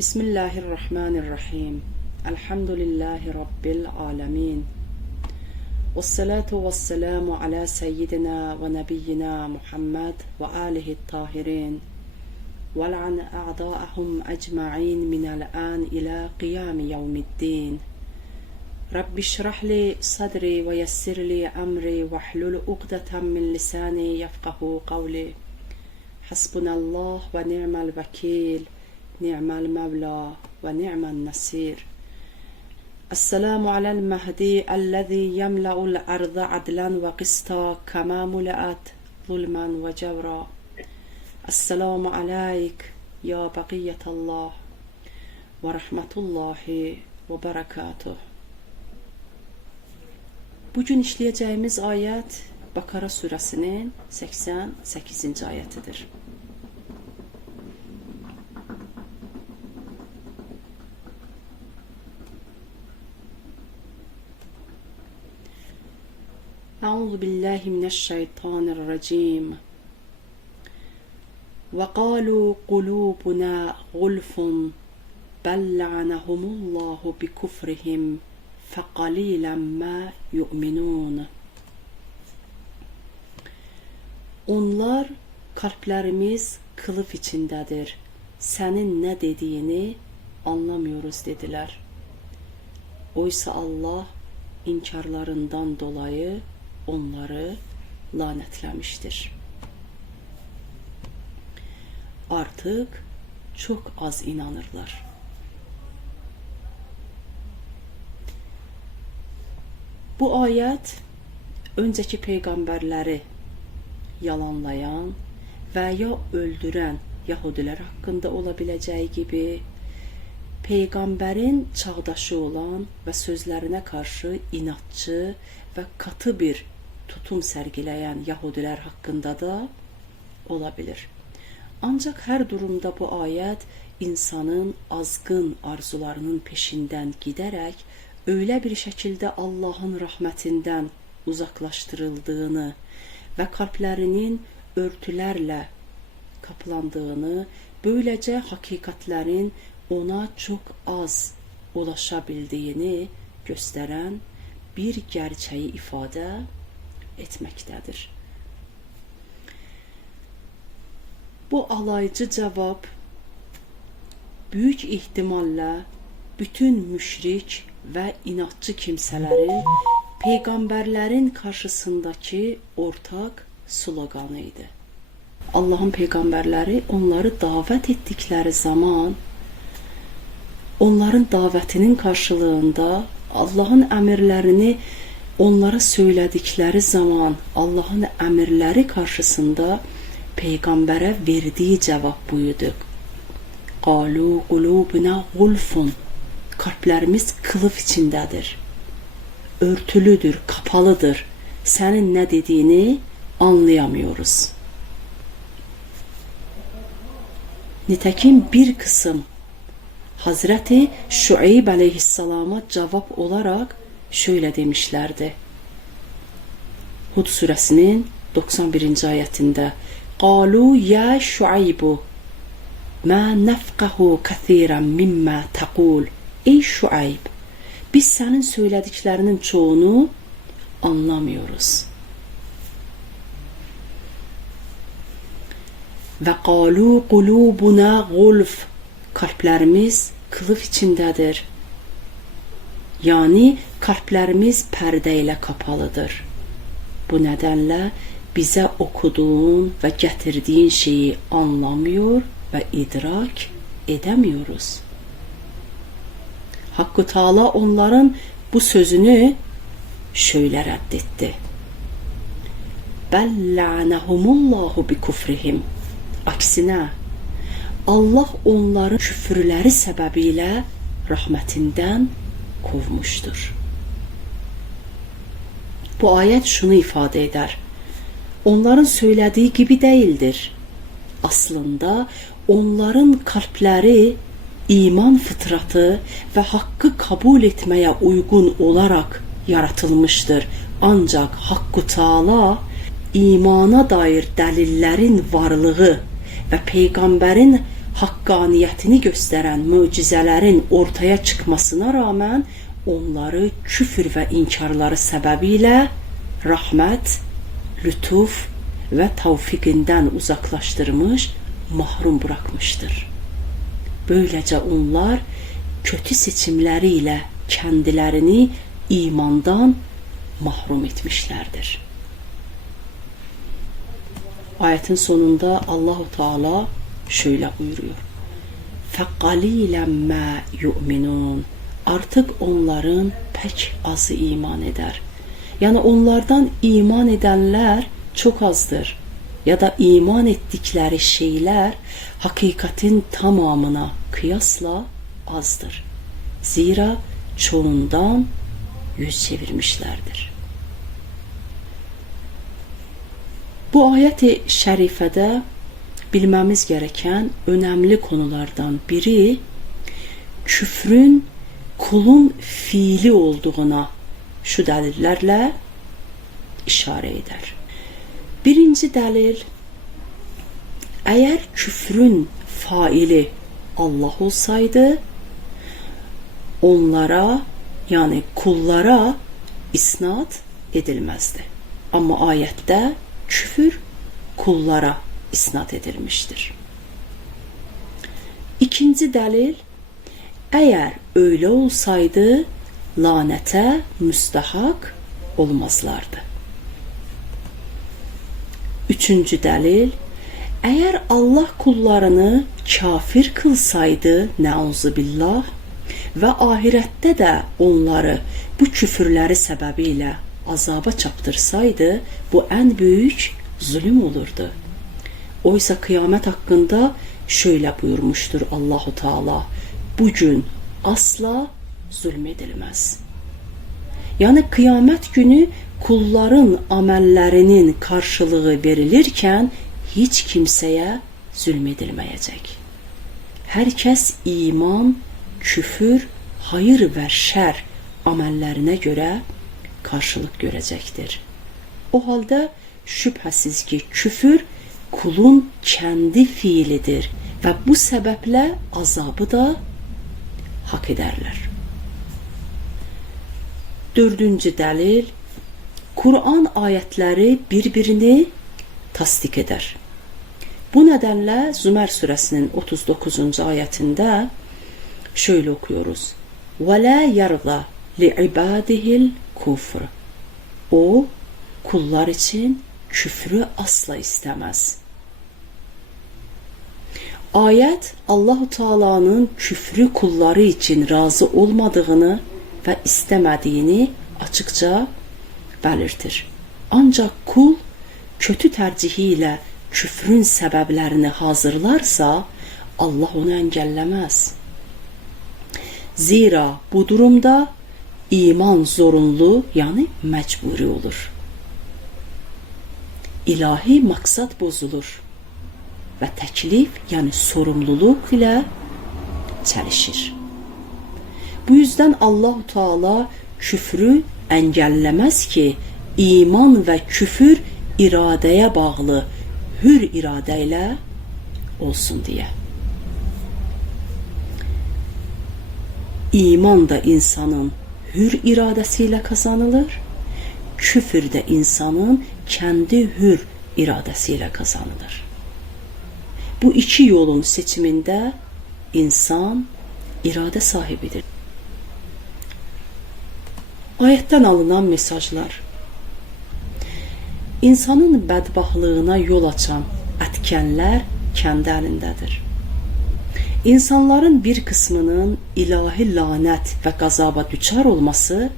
Bismillahirrahmanirrahim. Elhamdülillahi Rabbil alemin. Vessalatu vesselamu ala seyyidina ve nebiyyina Muhammed ve alihi tahirin. Vel'an a'da'ahum ecma'in minel an ila qiyami yevmiddin. Rabbi şrahli sadri ve yessirli emri ve hlul uqdeten min lisani yefkahu kavli. Hasbunallah ve ni'mel vekil. Ni'mal mevla ve ni'mal nasir. Esselamu alel mehdi ellezî yemla'ul arda adlen ve qista kema mula'at zulmen ve cevra. Esselamu aleyk ya bakiyetallah ve rahmetullahi ve berekatuh. Bugün işleyeceğimiz ayet Bakara suresinin 88. ayetidir. Euzu billahi mineşşeytanirracim. Ve qalu kulubuna gulfun bel la'anahumullahu bi kufrihim faqalilan ma yu'minun. Onlar kalplerimiz kılıf içindedir. Senin ne dediğini anlamıyoruz dediler. Oysa Allah inkarlarından dolayı onları lanetlemiştir. Artık çok az inanırlar. Bu ayet önceki peygamberleri yalanlayan veya öldüren Yahudiler hakkında olabileceği gibi peygamberin çağdaşı olan ve sözlerine karşı inatçı ve katı bir tutum sergileyen Yahudiler hakkında da olabilir. Ancak her durumda bu ayet insanın azgın arzularının peşinden giderek öyle bir şekilde Allah'ın rahmetinden uzaklaştırıldığını ve kalplerinin örtülerle kaplandığını, böylece hakikatlerin ona çok az ulaşabildiğini gösteren bir gerçeği ifade etmektedir. Bu alaycı cevap büyük ihtimalle bütün müşrik ve inatçı kimselerin peygamberlerin karşısındaki ortak sloganıydı. Allah'ın peygamberleri onları davet ettikleri zaman onların davetinin karşılığında Allah'ın emirlerini onlara söyledikleri zaman Allah'ın emirleri karşısında peygambere verdiği cevap buydu. Qalu qulubuna gulfun. Kalplerimiz kılıf içindedir. Örtülüdür, kapalıdır. Senin ne dediğini anlayamıyoruz. Nitekim bir kısım Hazreti Şuayb aleyhisselama cevap olarak şöyle demişlerdi. Hud suresinin 91. ayetinde قَالُوا يَا شُعَيْبُ مَا نَفْقَهُ كَثِيرًا مِمَّا تَقُولُ. Ey Şuayb, biz senin söylediklerinin çoğunu anlamıyoruz. Ve قَالُوا قُلُوبُنَا غُلْفٌ. Kalplerimiz kılıf içindedir. Yani kalplerimiz perdeyle kapalıdır. Bu nedenle bize okuduğun ve getirdiğin şeyi anlamıyor ve idrak edemiyoruz. Hakkı Teala onların bu sözünü şöyle reddetti. Bel la'anahumullahu bi kufrihim. Aksine Allah onların küfürleri sebebiyle rahmetinden kovmuştur. Bu ayet şunu ifade eder. Onların söylediği gibi değildir. Aslında onların kalpleri iman fıtratı ve hakkı kabul etmeye uygun olarak yaratılmıştır. Ancak Hakkı Teala imana dair delillerin varlığı ve peygamberin haqqaniyyətini göstərən möcüzələrin ortaya çıxmasına rağmen onları küfür və inkarları səbəbilə rəhmət, lütuf və tavfiqindən uzaqlaşdırmış, mahrum bırakmışdır. Böyləcə onlar kötü seçimləri ilə kendilərini imandan mahrum etmişlərdir. Ayetin sonunda Allahu Teala şöyle buyuruyor. فَقَلِيلًا مَا يُؤْمِنُونَ Artık onların pek azı iman eder. Yani onlardan iman edenler çok azdır. Ya da iman ettikleri şeyler hakikatin tamamına kıyasla azdır. Zira çoğundan yüz çevirmişlerdir. Bu ayet-i şərifədə bilməmiz gereken önemli konulardan biri küfrün kulun fiili olduğuna şu delillerle işare eder. Birinci delil, eğer küfrün faili Allah olsaydı onlara yani kullara isnat edilmezdi. Ama ayette küfür kullara isnat edilmiştir. İkinci delil, eğer öyle olsaydı lanete müstahak olmazlardı. Üçüncü delil, eğer Allah kullarını kafir kılsaydı neuzubillah ve ahirette de onları bu küfürleri sebebiyle azaba çaptırsaydı bu en büyük zulüm olurdu. Oysa kıyamet hakkında şöyle buyurmuştur Allahu Teala: bugün asla zulmedilmez. Yani kıyamet günü kulların amellerinin karşılığı verilirken hiç kimseye zulmedilmeyecek. Herkes iman, küfür, hayır ve şer amellerine göre karşılık görecektir. O halde şüphesiz ki küfür kulun kendi fiilidir ve bu sebeple azabı da hak ederler. Dördüncü delil, Kur'an ayetleri birbirini tasdik eder. Bu nedenle Zümer suresinin 39. ayetinde şöyle okuyoruz. وَلَا يَرْضَ لِعِبَادِهِ الْكُفْرِ O kullar için küfrü asla istemez. Ayet Allahu Teala'nın küfrü kulları için razı olmadığını ve istemediğini açıkça belirtir. Ancak kul kötü tercihiyle küfrün sebeplerini hazırlarsa Allah onu engellemez. Zira bu durumda iman zorunlu yani mecburi olur. İlahi maksat bozulur ve teklif yani sorumluluk ile çelişir. Bu yüzden Allah-u Teala küfrü engellemez ki iman ve küfür iradeye bağlı hür iradeyle olsun diye. İman da insanın hür iradesiyle kazanılır, küfür de insanın kendi hür iradesiyle kazanılır. Bu iki yolun seçiminde insan irade sahibidir. Ayetten alınan mesajlar. İnsanın bədbaxtlığına yol açan etkenler kendi elindedir. İnsanların bir kısmının ilahi lanet ve gazaba düçar olması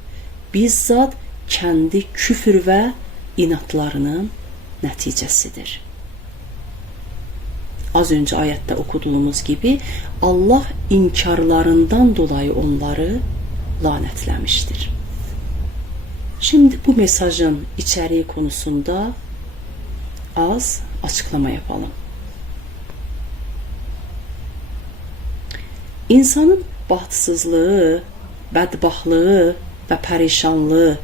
bizzat kendi küfür ve inatlarının neticesidir. Az önce ayette okuduğumuz gibi Allah inkarlarından dolayı onları lanetlemiştir. Şimdi bu mesajın içeriği konusunda az açıklama yapalım. İnsanın bahtsızlığı, bədbaxtlığı ve perişanlığı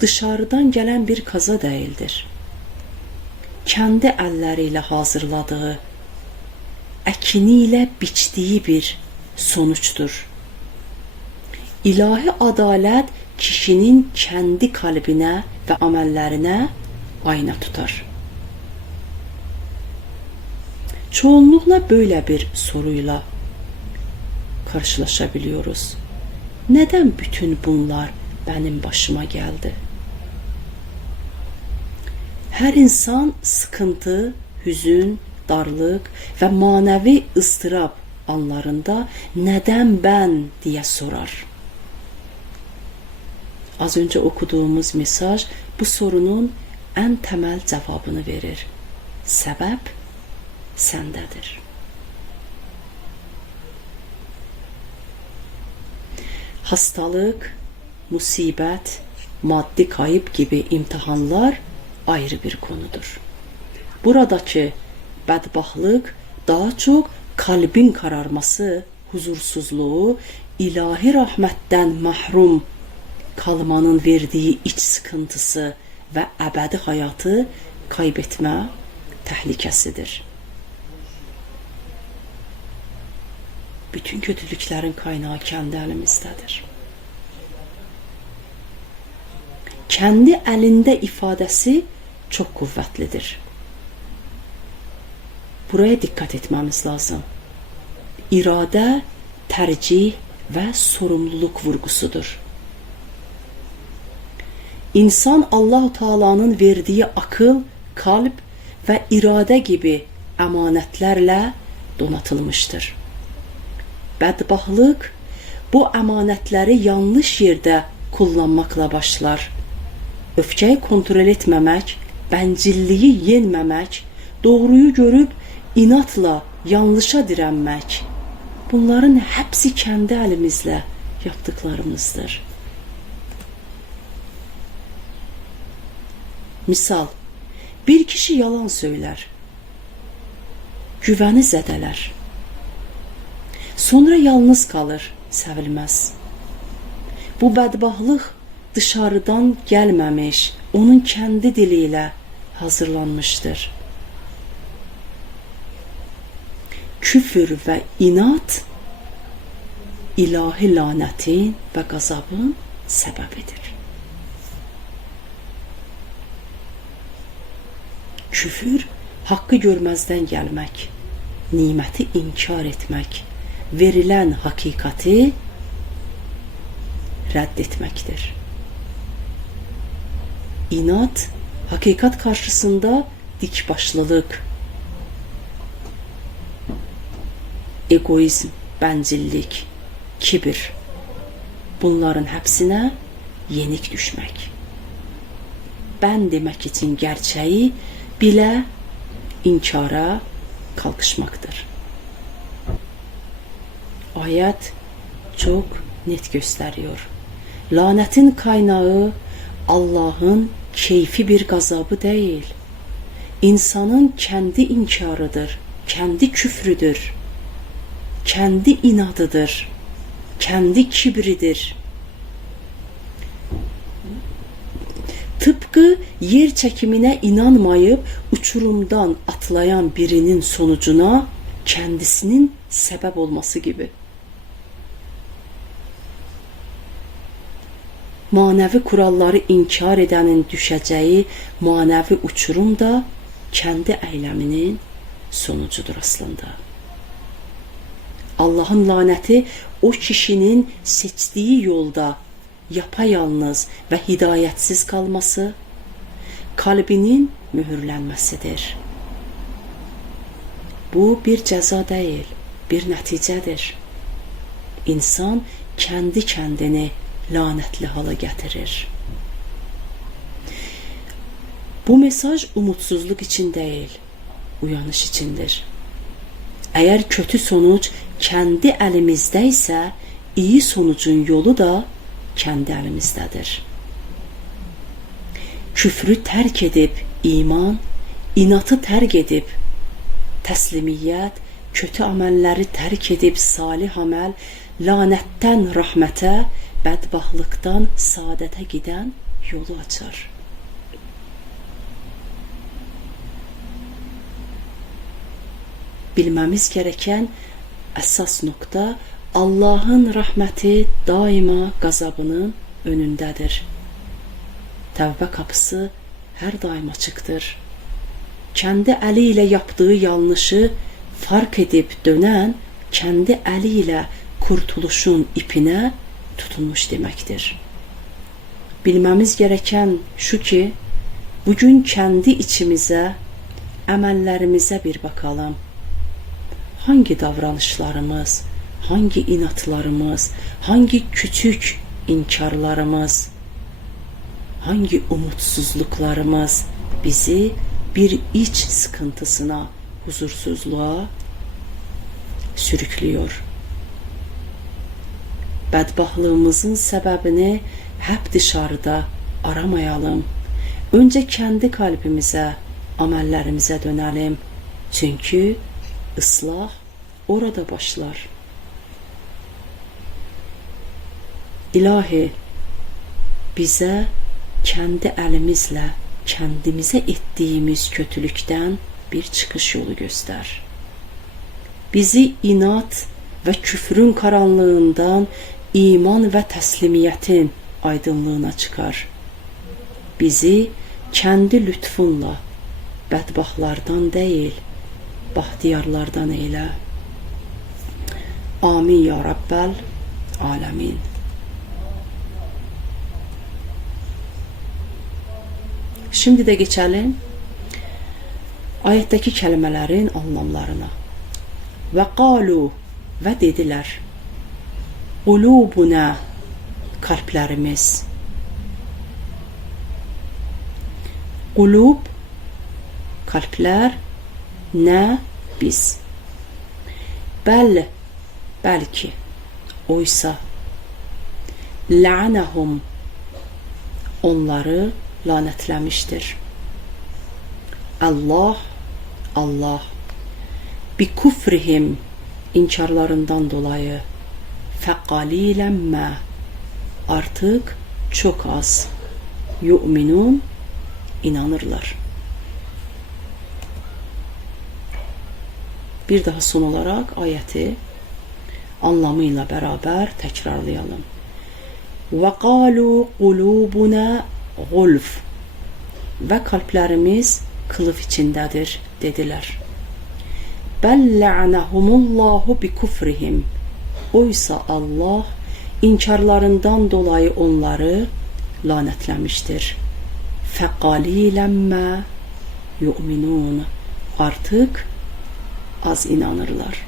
dışarıdan gelen bir kaza değildir. Kendi elleriyle hazırladığı əkini ilə biçdiyi bir sonuçdur. İlahi adalət kişinin kəndi qalbinə və əməllərinə ayna tutar. Çoğunluqla böyle bir soruyla karşılaşabiliyoruz. Neden bütün bunlar benim başıma geldi? Her insan sıkıntı, hüzün, darlık ve manevi ıstırap anlarında neden ben diye sorar. Az önce okuduğumuz mesaj bu sorunun en temel cevabını verir. Sebep səndedir. Hastalık, musibet, maddi kayıp gibi imtihanlar ayrı bir konudur. Buradaki bədbaxtlıq daha çok kalbin kararması, huzursuzluğu, ilahi rahmətten mahrum kalmanın verdiği iç sıkıntısı ve ebedi hayatı kaybetme tehlikesidir. Bütün kötülüklerin kaynağı kendi elimizdedir. Kendi elinde ifadesi çok kuvvetlidir. Buraya dikkat etmemiz lazım. İrade, tercih ve sorumluluk vurgusudur. İnsan Allah-u Teala'nın verdiği akıl, kalp ve irade gibi emanetlerle donatılmıştır. Bədbaxtlıq bu əmanətləri yanlış yerdə kullanmakla başlar. Öfkeyi kontrol etməmək, bəncilliyi yenməmək, doğruyu görüp inatla yanlışa direnmək. Bunların hepsi kendi elimizle yaptıklarımızdır. Misal, bir kişi yalan söyler, güvəni zədələr. Sonra yalnız kalır, sevilmez. Bu bədbaxtlıq dışarıdan gelmemiş, onun kendi diliyle hazırlanmıştır. Küfür ve inat ilahi lanetin ve gazabın sebebidir. Küfür, hakkı görmezden gelmek, nimeti inkar etmek, verilen hakikati reddetmektir. İnat, hakikat karşısında dikbaşlılık, egoizm, bencillik, kibir, bunların hepsine yenik düşmek. Ben demek için gerçeği bile inkara kalkışmaktır. Ayet çok net gösteriyor. Lanetin kaynağı Allah'ın keyfi bir gazabı değil. İnsanın kendi inkarıdır, kendi küfrüdür, kendi inadıdır, kendi kibridir. Tıpkı yer çekimine inanmayıp uçurumdan atlayan birinin sonucuna kendisinin sebep olması gibi. Manevi kuralları inkar edenin düşeceği manevi uçurum da kendi eyleminin sonucudur aslında. Allah'ın laneti o kişinin seçtiği yolda yapayalnız ve hidayetsiz kalması, kalbinin mühürlenmesidir. Bu bir ceza değil, bir neticedir. İnsan kendi kendini lanetli hala getirir. Bu mesaj umutsuzluk için değil, uyanış içindir. Eğer kötü sonuç kendi elimizdeyse, iyi sonucun yolu da kendi elimizdedir. Küfrü terk edip iman, inatı terk edip teslimiyet, kötü amelleri terk edip salih amel, lanetten rahmete, bədbaxtlıqdan saadete giden yolu açar. bilməmiz gereken əsas nokta Allah'ın rahməti daima qazabının önündədir. Tövbə kapısı her daim açıktır. Kendi eliyle yaptığı yanlışı fark edip dönen, kendi eliyle kurtuluşun ipine tutunmuş demektir. Bilmemiz gereken şu ki, bugün kendi içimize, emellerimize bir bakalım. Hangi davranışlarımız, hangi inatlarımız, hangi küçük inkarlarımız, hangi umutsuzluklarımız bizi bir iç sıkıntısına, huzursuzluğa sürüklüyor. Bədbaxtlığımızın səbəbini hep dışarıda aramayalım. Önce kendi kalbimize, amellerimize dönelim. Çünkü ıslah orada başlar. İlahi, bize kendi elimizle kendimize ettiğimiz kötülükten bir çıkış yolu göster. Bizi inat ve küfrün karanlığından iman ve teslimiyetin aydınlığına çıkar. Bizi kendi lütfunla bədbaxtlardan değil, bahtiyarlardan eyle. Amin ya Rabbel alemin. Şimdi de geçelim ayetteki kelimelerin anlamlarına. Ve qalu, ve dediler, qulubuna, kalplerimiz. Qulub, kalpler, ne, biz. Bel, belki, oysa. La'anahum, onları lanetlemiştir. Allah, Allah, bi kufrihim, inkarlarından dolayı, fekalilen ma, artık çok az, yu'minun, inanırlar. Bir daha son olarak ayeti anlamıyla beraber tekrarlayalım. Ve qalu qulubuna gulf, ve kalplerimiz kılıf içindedir dediler. Bel la'nahumullahu bi kufrihim, oysa Allah inkarlarından dolayı onları lanetlemiştir. Fekalilen ma yu'minun, artık az inanırlar.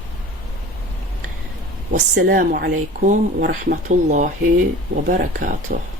Vesselamu aleykum ve rahmetullahi ve berekatuhu.